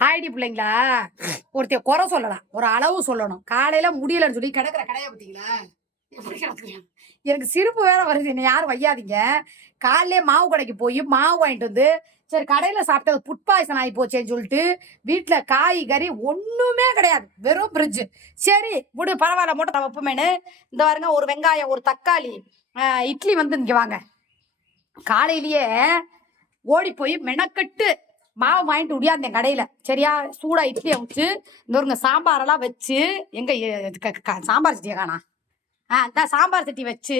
ஆயிடி பிள்ளைங்களா, ஒருத்தைய குறை சொல்லலாம், ஒரு அளவு சொல்லணும். காலையில முடியலன்னு சொல்லி கிடக்குற கடையை பார்த்தீங்களா எப்படி கிடக்குறேன். எனக்கு சிரிப்பு வேற வருது, என்னை யாரும் வையாதீங்க. காலையிலே மாவு கடைக்கு போய் மாவு வாங்கிட்டு வந்து, சரி கடையில சாப்பிட்டது ஃபுட் பாய்சன் ஆகி போச்சேன்னு சொல்லிட்டு வீட்டில் காய் கறி ஒன்றுமே கிடையாது, வெறும் ஃப்ரிட்ஜு. சரி விடு பரவாயில்ல, மூட்டை வைப்பமேனு இந்த பாருங்க, ஒரு வெங்காயம் ஒரு தக்காளி இட்லி வந்து இங்கே வாங்க. காலையிலேயே ஓடி போய் மெனக்கட்டு மாவு வாங்கிட்டு முடியாந்தேன் கடையில். சரியா, சூடா இட்லியை வச்சு இந்த ஒருங்க சாம்பாரெல்லாம் வச்சு, எங்க சாம்பார் சட்டியை காணா. இந்த சாம்பார் சட்டி வச்சு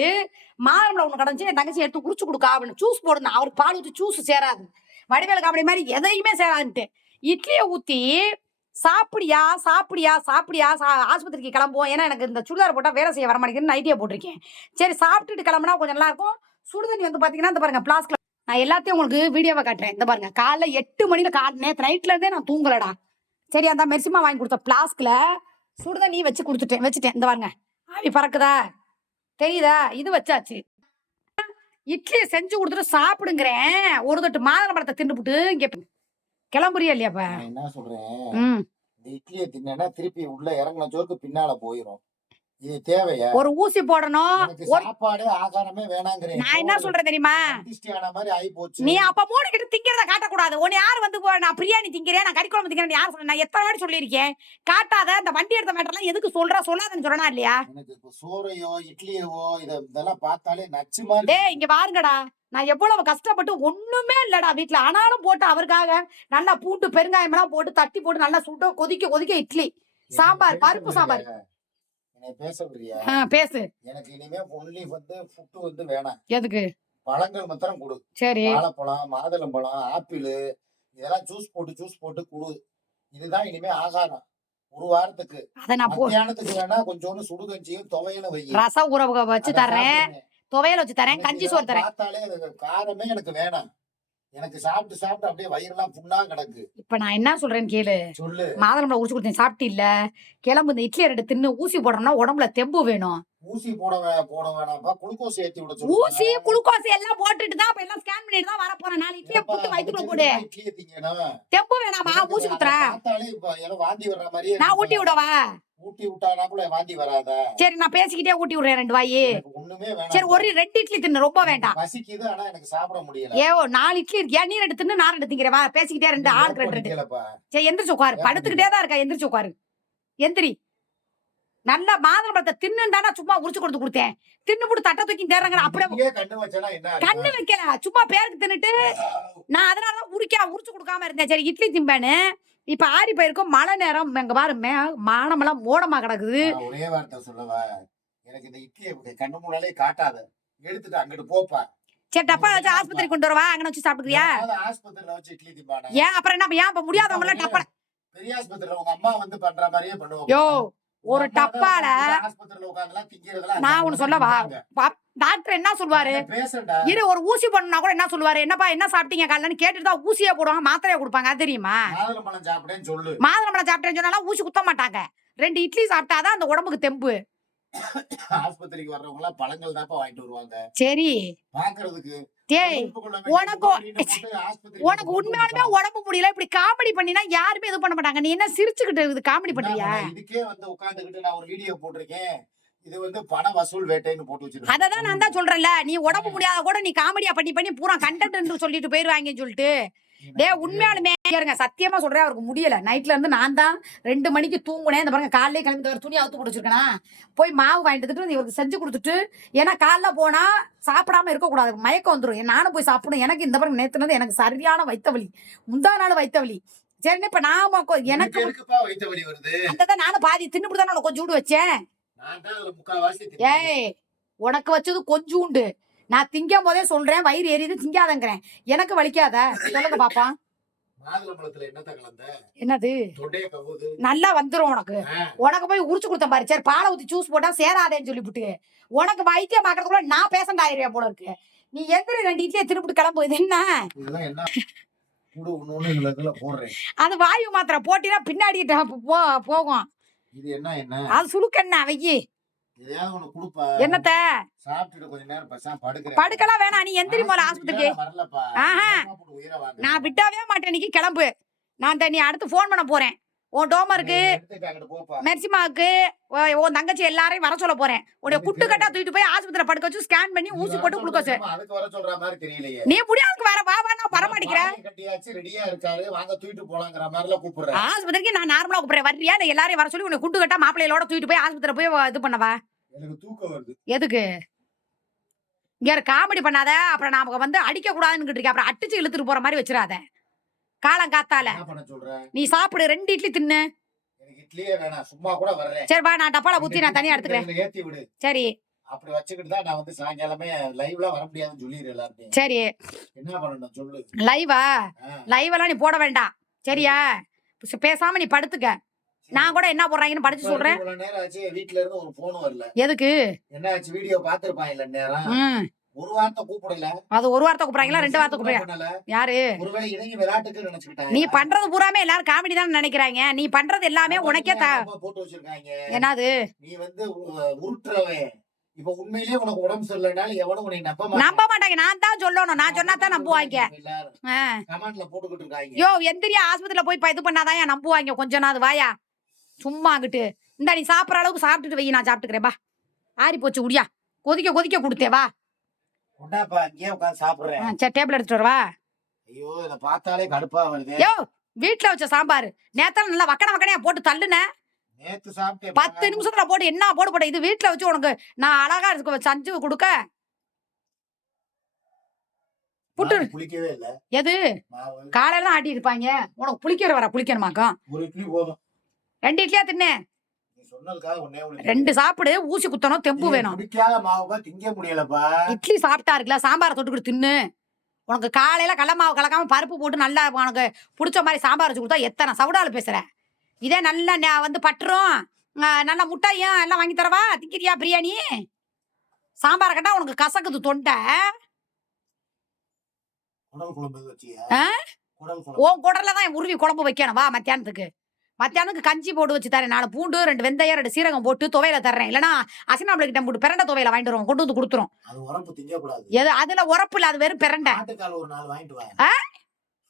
மாதுளம்பழம் ஒன்று கடைஞ்சி என் தங்கச்சி எடுத்து குடிச்சு கொடுக்கா அப்படின்னு ஜூஸ் போடணும். அவருக்கு பால் ஊற்றி ஜூஸ் சேராது, வடிவேல் காமெடி மாதிரி எதையுமே சேராதுன்ட்டு இட்லியை ஊற்றி சாப்பிடியா சாப்பிடியா சாப்பிடியா ஆஸ்பத்திரிக்கு கிளம்புவோம். ஏன்னா எனக்கு இந்த சுடிதார் போட்டால் வேலை செய்ய வர மாட்டேங்குதுன்னு நைட்டியை போட்டிருக்கேன். சரி சாப்பிட்டுட்டு கிளம்புனா கொஞ்சம் நல்லா இருக்கும். சுடுதண்ணி வந்து பார்த்தீங்கன்னா இந்த பாருங்க பிளாஸ்டிக். நான் எல்லாத்தையும் உங்களுக்கு வீடியோவை காட்டுறேன். இந்த பாருங்க, காலைல 8 மணில நேற்று நைட்ல இருந்தே நான் தூங்கலடா. சரி, அந்த மெர்சிமா வாங்கி கொடுத்த பிளாஸ்க்ல சுடுதண்ணி வச்சு வச்சுட்டேன். இந்த பாருங்க, ஆவி பறக்குதா தெரியுதா, இது வச்சாச்சு. இட்லியை செஞ்சு கொடுத்துட்டு சாப்பிடுங்கிறேன். ஒரு தொட்டு மாதுளம்பழத்தை தின்னுபிட்டு இங்க கிளம்புறியா இல்லையாப்ப? என்ன சொல்றேன், இட்லியை தின்னா திருப்பி உள்ள இறங்கின சோறுக்கு பின்னால போயிரும். இது தேவையா? ஒரு ஊசி போடணும். சாப்பாடு ஆகாரமே வேணாங்கிறேன். நான் என்ன சொல்றேன் தெரியுமா, மாதிரி ஆகி போச்சு. நீ அப்ப மூடிக்கிட்டு திங்கிறத காட்டக்கூடாது. உன்னை யார் வந்து நான் பிரியாணி திங்கிறேன், நான் கறி குழம்பு திங்கிறேன் யார் சொன்ன? நான் எத்தனை வாட்டி சொல்லியிருக்கேன், காட்டாத. இந்த வண்டி எடுத்த மேட்டர்லாம் எதுக்கு சொல்லாதன்னு சொன்னா இல்லையா? எனக்கு சோறையோ இட்லியவோ இதெல்லாம் பார்த்தாலே நச்சு மாதிரி. டேய் இங்க பாருங்கடா, நான் எவ்வளவு கஷ்டப்பட்டு ஒண்ணுமே இல்லடா வீட்டுல, ஆனாலும் போட்டு அவருக்காக நல்லா பூண்டு பெருங்காயம் எல்லாம் போட்டு தட்டி போட்டு நல்லா சுட்ட கொதிக்க இட்லி சாம்பார் பருப்பு சாம்பார். பேசு. எனக்கு இனிமே ஒன்லி வந்து ஃபுட் வந்து வேணாம். எதுக்கு? பழங்கள் மாத்திரம் கொடு. சரி, வாழைப்பழம் மாதுளம்பழம் ஆப்பிள் இதெல்லாம் ஜூஸ் போட்டு கொடு. இதுதான் இனிமே ஆகாரம் ஒரு வாரத்துக்கு. மத்தியானத்துக்கு வேணா கொஞ்சோண்டு சுடுகஞ்சியும் துவையலும் வை, ரச உறவு வச்சு தரேன், துவையல் வச்சு தரேன், கஞ்சி சோறு தரேன். பார்த்தாலே காரமே எனக்கு வேணாம். எனக்கு சாப்பிட்டு அப்படியே வயிறெல்லாம் புண்ணா கிடக்கு. இப்ப நான் என்ன சொல்றேன்னு கேளு. சொல்லு. மாதுளம்பழம் உரிச்சு கொடுத்தேன், சாப்பிட்டு இல்ல. கிளம்பு, இந்த இட்லி ரெண்டு தின்னு ஊசி போடணும்னா உடம்புல தெம்பு வேணும். ஊசி போட வேணாம்ப்பா, குளுக்கோஸ் ஏத்தி விட சொல்லு. ஊசி குளுக்கோஸ் எல்லாம் போட்டுட்டு தான் எல்லாம் ஸ்கேன் பண்ணிட்டு தான் வர போறேன். நாலு இட்லியை போட்டு வயித்துக்குள்ள போடு. இட்லியை திங்கணும், தெம்பு வேணாமா? ஊசி குத்துறேன். பார்த்தாலே இப்ப வாந்தி வர்ற மாதிரியே. நான் ஊட்டி விடவா? ஊட்டி விட்டானாப்புல வாந்தி வராத. சரி நான் பேசிக்கிட்டே ஊட்டி விடுறேன் 2 வாயி. ஒண்ணுமே வேணாம். சரி ஒரு 2 இட்லி தின்னு, ரொம்ப வேண்டாம். பசிக்குது, ஆனா எனக்கு சாப்பிட முடியல. 4 இட்லி இருக்கியா, நீ 2 தின்னு நான் 2 திங்கிறேன். வா பேசிக்கிட்டே 2 ஆளுக்கு 2. சரி எந்திரிச்சு உட்காரு, படுத்துக்கிட்டே தான் இருக்கா, எந்திரிச்சு உட்காரு. எந்திரி. நல்லா மாதுளம்பழத்தை தின்னு தானே சும்மா உரிச்சு கொடுத்தேன். தின்னு போட்டு தட்டை தூக்கி தேடுறாங்க. அப்படியே கண்ணு வைக்கல, சும்மா பேருக்கு தின்னுட்டு நான் அதனாலதான் உரிச்சு கொடுக்காம இருந்தேன். சரி இட்லி திம்பேன்னு. இப்ப ஆறி போயிருக்கும், மழை நேரம். எங்க பாரு மானமெல்லாம் மோடமா கிடக்குது. ஒரே வார்த்தை சொல்லவா, எனக்கு இந்த இட்லியை கண்ணு முன்னாலே காட்டாத, எடுத்துட்டு அங்கிட்டு போப்பா. சரி டப்பா வச்சு ஆஸ்பத்திரி கொண்டு வரவா, அங்க வச்சு சாப்பிடுறியா? ஆஸ்பத்திரியில வச்சு இட்லி திம்பானே. ஏன் அப்புறம் என்ன, ஏன் இப்ப முடியாதவங்க எல்லாம் டப்பா பெரிய ஆஸ்பத்திரியில உங்க அம்மா வந்து பண்ற மாதிரியே பண்ணுவாங்க. யோ ஒரு டப்பால ஆஸ்பத்திரியில உட்கார்ந்தலாம் திங்கிறதெல்லாம். நான் ஒண்ணு சொல்லவா, டாக்டர் என்ன சொல்லுவாரு, இரு ஒரு ஊசி போடணும்னா கூட என்ன சொல்லுவாரு, என்னப்பா என்ன சாப்பிட்டீங்க காலைன்னு கேட்டுட்டு தான் ஊசியே போடுவாங்க, மாத்திரையை கொடுப்பாங்க. அது தெரியுமா? மாதுளம்பழம் சாப்பிட்டேன்னு சொல்லு. மாதுளம்பழம் சாப்பிட்டேன்னு சொன்னாலும் ஊசி குத்த மாட்டாங்க. 2 இட்லி சாப்பிட்டாதான் அந்த உடம்புக்கு தெம்பு. ஆஸ்பத்திரிக்கு வர்றவங்க எல்லாம் பழங்கள் தான் வாங்கிட்டு வருவாங்க. சரி பாக்குறதுக்கு. உனக்கு உண்மையாலுமே உடம்பு முடியல, இப்படி காமெடி பண்ணினா யாருமே இது பண்ண மாட்டாங்க. நீ என்ன சிரிச்சுக்கிட்டு காமெடி பண்றியா? இதுக்கே வந்து உட்கார்ந்துகிட்டு நான் ஒரு வீடியோ போட்டிருக்கேன். இது வந்து பண வசூல் வேட்டைன்னு போட்டு வச்சிருக்கேன். அததான் நான் தான் சொல்றேன்ல, நீ உடம்பு முடியாத கூட நீ காமெடியா பண்ணி பூரா கண்டென்ட் சொல்லிட்டு போயிருவாங்கன்னு சொல்லிட்டு. உண்மையாலுமே சத்தியமா சொல்றேன், அவருக்கு முடியல. நைட்ல இருந்து நான் தான் 2 மணிக்கு தூங்குனேன். இந்த பாருங்க காலையில கிளம்பி துணி அவுத்து போட்டுச்சிருக்கேனா, போய் மாவு வாங்கிட்டு இவருக்கு செஞ்சு கொடுத்துட்டு, ஏன்னா காலைல போனா சாப்பிடாம இருக்கக்கூடாது, மயக்கம் வந்துடும். நானும் போய் சாப்பிடும். எனக்கு இந்த பாருங்க நேத்து எனக்கு சரியான வைத்த வலி, முந்தா நாள் வைத்த வலி. சரி இப்ப நாம எனக்கு அந்த நானும் பாதி தின்னு தான் கொஞ்சம் சூடு வச்சேன். ஏய் உனக்கு வச்சது கொஞ்சம் உண்டு, நான் திங்கும் போதே சொல்றேன் வயிறு எரியுது திங்காதங்கிறேன். எனக்கு வலிக்காத, சொல்லுங்க பாப்பா. என்னது நல்லா வந்துரும் உனக்கு போய் உரிச்சு கொடுத்த பாரு. சரி பாலை ஊத்தி ஜூஸ் போட்டா சேராதேன்னு சொல்லிவிட்டு உனக்கு வைத்தியம் பாக்குறதுக்குள்ள நான் பேசண்ட் ஆயிடுவேன் போல இருக்கு. நீ எந்திரி 2 இட்லியை திருப்பிட்டு கிளம்பு. இது என்ன அது வாயு மாத்திரை போட்டினா பின்னாடி போகும். அது சுடுக்கண்ணா வையி. என்னத்த படுக்கலாம் வேணாம், நீ எந்திரி போல ஆஸ்பத்திரிக்கு. நான் விட்டாவே மாட்டேன், இன்னைக்கு கிளம்பு. நான் நீ அடுத்து ஃபோன் பண்ண போறேன். உன் டோமருக்கு, எடுத்துட்டு அங்கிட்டு போப்பா. மெர்சிமாவுக்கு, உன் தங்கச்சி எல்லாரையும் வர சொல்ல போறேன். உன்னை குட்டு கட்டா தூக்கிட்டு போய் ஆஸ்பத்திரியில படுக்க வச்சு ஸ்கேன் பண்ணி நீ ஊசி வர போட்டு சொல்ற குளுக்கோஸ். என்னமோ அதுக்கு வர சொல்ற மாதிரி தெரியலையே. நீ முடியாதுக்கு வர வா நான் வரமாட்டேங்கிறேன். பானை கட்டியாச்சு, ரெடியா இருக்காரு, வாங்க தூக்கிட்டு போலாங்கிற மாதிரிலாம் கூப்பிடுறேன். ஆஸ்பத்திரிக்கு நான் நார்மலா கூப்பிடுறேன். வர்றியா? நான் எல்லாரையும் வர சொல்லி உன்னை குட்டு கட்டா மாப்பிள்ளையோட தூக்கிட்டு போய் ஆஸ்பத்திரியில போய் இது பண்ணவா? எனக்கு தூக்கம் வருது. எதுக்கு? இங்க காமெடி பண்ணாத. அப்புறம் நாம வந்து அடிக்க கூடாதுன்னு இருக்கேன். அப்புறம் அடிச்சு இழுத்துட்டு போற மாதிரி வச்சிடாத. காலம் காத்தால என்ன பண்ண சொல்ற? நீ சாப்பிடு. 2 இட்லி தின்னு. எனக்கு இட்லியே வேணாம், சும்மா கூட வர்றேன். சரி வா, நான் டப்பால ஊத்தி நான் தனியா எடுத்துக்கிறேன். இதுல ஏத்தி விடு. சரி அப்படி வச்சுக்கிட்டு தான் நான் வந்து சாயங்காலமே லைவ்ல வர முடியாதுன்னு சொல்லிடுறேன் எல்லார்ட்டையும். சரி. என்ன பண்ணணும் சொல்லு. லைவா? ஆ, லைவ் எல்லாம் நீ போட வேண்டாம். சரியா? பேசாம நீ படுத்துக்க. நான் கூட என்ன போடுறாங்கன்னு படிச்சு இப்ப சொல்றேன். இவ்வளவு நேரம் ஆச்சு, வீட்ல இருந்து ஒரு போன் வரல. எதுக்கு? என்ன ஆச்சு? வீடியோ பாத்துருப்பான் இல்ல நேரம். ம் ஒரு வார்த்தை கூப்பிடல. அது ஒரு வார்த்தை கூப்பிடுறாங்களா 2 வார்த்தை கூப்பிடுறாங்க? பண்ணல. யாரு? ஒருவேளை இணைய விளையாட்டுக்கு நினைச்சுக்கிட்டாங்க. நீ பண்றது பூராமே எல்லாரும் காமெடி தான் நினைக்கிறாங்க. நீ பண்றது எல்லாமே உனக்கே போட்டு வச்சிருக்காங்க. என்னது? நீ வந்து உருட்டுறவன். இப்ப உண்மையிலேயே உனக்கு உடம்பு சரியில்லைனாலும் எவனும் உன்னை நம்ப மாட்டாங்க. நான் தான் சொல்லணும். நான் சொன்னா தான் நம்புவாங்க. ஆ. கமெண்ட்ல போட்டுக்கிட்டு இருக்காங்க. யோ எந்திரியா, ஆஸ்பத்திரியில போய் இது பண்ணாதான் ஏன் நம்புவாங்க கொஞ்ச நாள். வாயா சும்மா அங்கிட்டு. இந்த நீ சாப்பிட்ற அளவுக்கு சாப்பிட்டுட்டு வை, நான் சாப்பிட்டுக்கிறேன். பா ஆறி போச்சு உடியா. கொதிக்க கொதிக்க கொடுத்தே வா. உண்டாப்பா, இங்கேயே உட்காந்து சாப்பிடுறேன். சரி டேபிள் எடுத்துட்டு வரவா? ஐயோ, இத பார்த்தாலே கடுப்பா வருது. யோ வீட்டுல வச்ச சாம்பார் நேத்தால நல்லா வக்கன வக்கனையா போட்டு தள்ளுன. நேத்து சாப்பிட்டேன். 10 நிமிஷத்துல போட்டு என்ன போட இது வீட்டுல வச்சு உனக்கு நான் அழகா செஞ்சு கொடுக்க. புட்டு புளிக்கவே இல்ல. எது? மாவு காலையில தான் ஆட்டி இருப்பாங்க. உனக்கு புளிக்கிற வர புளிக்கணுமாக்கும். ஒரு இட்லி போதும். 2 இட்லியா தின்னு. நீ சொன்னதுக்காக ஒண்ணே ஒண்ணு. 2 சாப்பிடு. ஊசி குத்தணும், தெம்பு வேணும். பிடிக்காத மாவுப்பா, திங்க முடியலப்பா. இட்லி சாப்பிட்டா இருக்குல்ல, சாம்பாரை தொட்டுக்கிட்டு தின்னு. உனக்கு காலையில கடல மாவு கலக்காம பருப்பு போட்டு நல்லா உனக்கு பிடிச்ச மாதிரி சாம்பார் வச்சு கொடுத்தா எத்தனை சவுடால பேசுற. இதே நல்லா வந்து பட்டுரும். நல்லா முட்டையும் எல்லாம் வாங்கி தரவா? திக்கிறியா பிரியாணி? சாம்பாரை கட்டா உனக்கு கசக்குது தொண்டை. குடல் குழம்பு வச்சியா? ஆ? குடல் குழம்பு. உன் குடல்ல தான் உருவி குழம்பு வைக்கணும். வா மத்தியானத்துக்கு. மத்தியானத்துக்கு கஞ்சி போட்டு வச்சு தரேன். 4 பூண்டு, 2 வெந்தயம், 2 சீரகம் போட்டு துவையில தர்றேன். இல்லைன்னா அசினாம்பளை கிட்ட போட்டு பிரண்ட துவையில வாங்கிட்டு வருவோம், கொண்டு வந்து கொடுத்துரும். அது உரப்பு திங்க கூடாது. எது அதுல உரப்பு இல்ல, அது வெறும் பிரண்டை. ஆட்டுக்கால் ஒரு 4 வாங்கிட்டு வா. ஆ?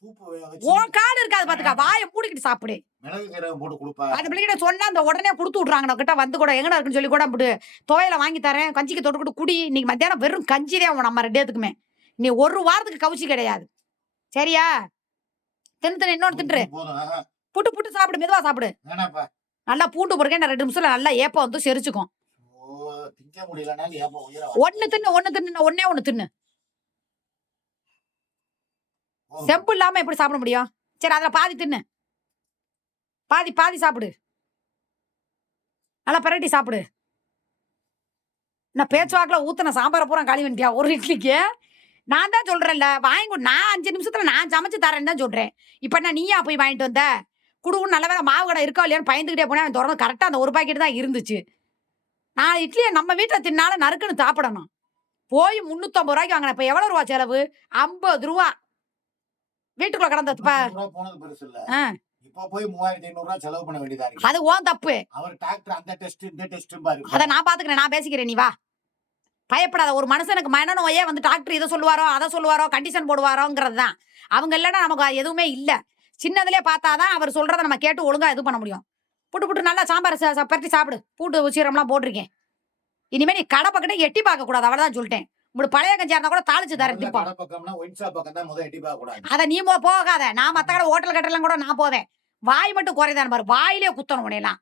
சூப்பு வச்சு உன் காடு இருக்காது பாத்துக்கா. வாயை மூடிக்கிட்டு சாப்பிடு. மிளகு கீரகம் போட்டு கொடுப்பா. அந்த பிள்ளைகிட்ட சொன்னா அந்த உடனே கொடுத்து விட்றாங்க. கிட்ட வந்து கூட எங்கடா இருக்குன்னு சொல்லி கூட அப்படி துவையில வாங்கி தரேன், கஞ்சிக்கு தொட்டுக்கிட்டு குடி. இன்னைக்கு மத்தியானம் வெறும் கஞ்சி தான் நம்ம 2 பேத்துக்குமே. நீ ஒரு வாரத்துக்கு கவுச்சி கிடையாது. சரியா? தின்னு இன்னொன்னு தின்று. போதும். ஆஹா. புட்டு புட்டு சாப்பிடு, மெதுவா சாப்பிடு. வேணாப்பா. நல்லா பூண்டு பொறுக்கே 2 நிமிஷத்துல நல்லா ஏப்பம் வந்து செரிச்சுக்கும். ஓ, திங்க முடியலனாலும் ஏப்ப உயிரை ஒண்ணு தின்னு ஒண்ணு தின்னு. செம்பு இல்லாம எப்படி சாப்பிட முடியும்? சரி அதுல பாதி தின்னு. பாதி சாப்பிடு. நல்லா பரட்டி சாப்பிடு. நான் பேச்சுவாக்கில் ஊத்துன சாம்பாரை பூரா காலி பண்ணிட்டியா ஒரு இட்லிக்கு? நான் தான் சொல்றேன்ல, வாங்கி நான் 5 நிமிஷத்துல நான் சமைச்சு தரேன்னு தான் சொல்றேன். இப்ப என்ன நீயா போய் வாங்கிட்டு வந்த? குடுக்குன்னு நல்ல வேலை மாவு கடை இருக்கா இல்லையான்னு பயந்துக்கிட்டே போனேன். அவன் திறந்து கரெக்டாக அந்த ஒரு பாக்கெட் தான் இருந்துச்சு. 4 இட்லியை நம்ம வீட்டில் தின்னாலும் நறுக்குன்னு சாப்பிடணும். போய் 350 ரூபாய்க்கு வாங்கினேன். இப்போ எவ்வளோ ரூபா செலவு? 50 ரூபா வீட்டுக்குள்ள கிடந்தது. போனது பெருசு இல்ல. ஆ, இப்ப போய் 3500 ரூபாய் செலவு பண்ண வேண்டியதா இருக்கு. அது ஓன் தப்பு. அவர் டாக்டர் அந்த டெஸ்ட் இந்த டெஸ்ட் பாரு. அதை நான் பாத்துக்கிறேன், நான் பேசிக்கிறேன். நீ வா, பயப்படாத. ஒரு மனுஷனுக்கு மனநோயே வந்து டாக்டர் இதை சொல்லுவாரோ அதை சொல்லுவாரோ கண்டிஷன் போடுவாரோங்கிறது தான். அவங்க இல்லைன்னா நமக்கு எதுவுமே இல்லை. சின்னதுலேயே பார்த்தாதான் அவர் சொல்றதை நம்ம கேட்டு ஒழுங்கா இது பண்ண முடியும். புட்டு நல்லா சாம்பார் பரட்டி சாப்பிடு. பூண்டு சீரம்லாம் போட்டிருக்கேன். இனிமே நீ கடை பக்கத்தை எட்டி பார்க்க கூடாது. அவ்வளவுதான் சொல்லிட்டேன். இப்படி பழைய கஞ்சியா இருந்தா கூட தாளிச்சு தரேன். கடை பக்கம்னா ஒயின் ஷாப் பக்கம் தான் முதல்ல எட்டி பார்க்க கூடாது. அதை நீ போகாத. நான் மத்த கடை ஹோட்டல் கட்டெல்லாம் கூட நான் போவேன். வாய் மட்டும் குறைதான் பாரு. வாயிலே குத்தணும் உடையலாம்.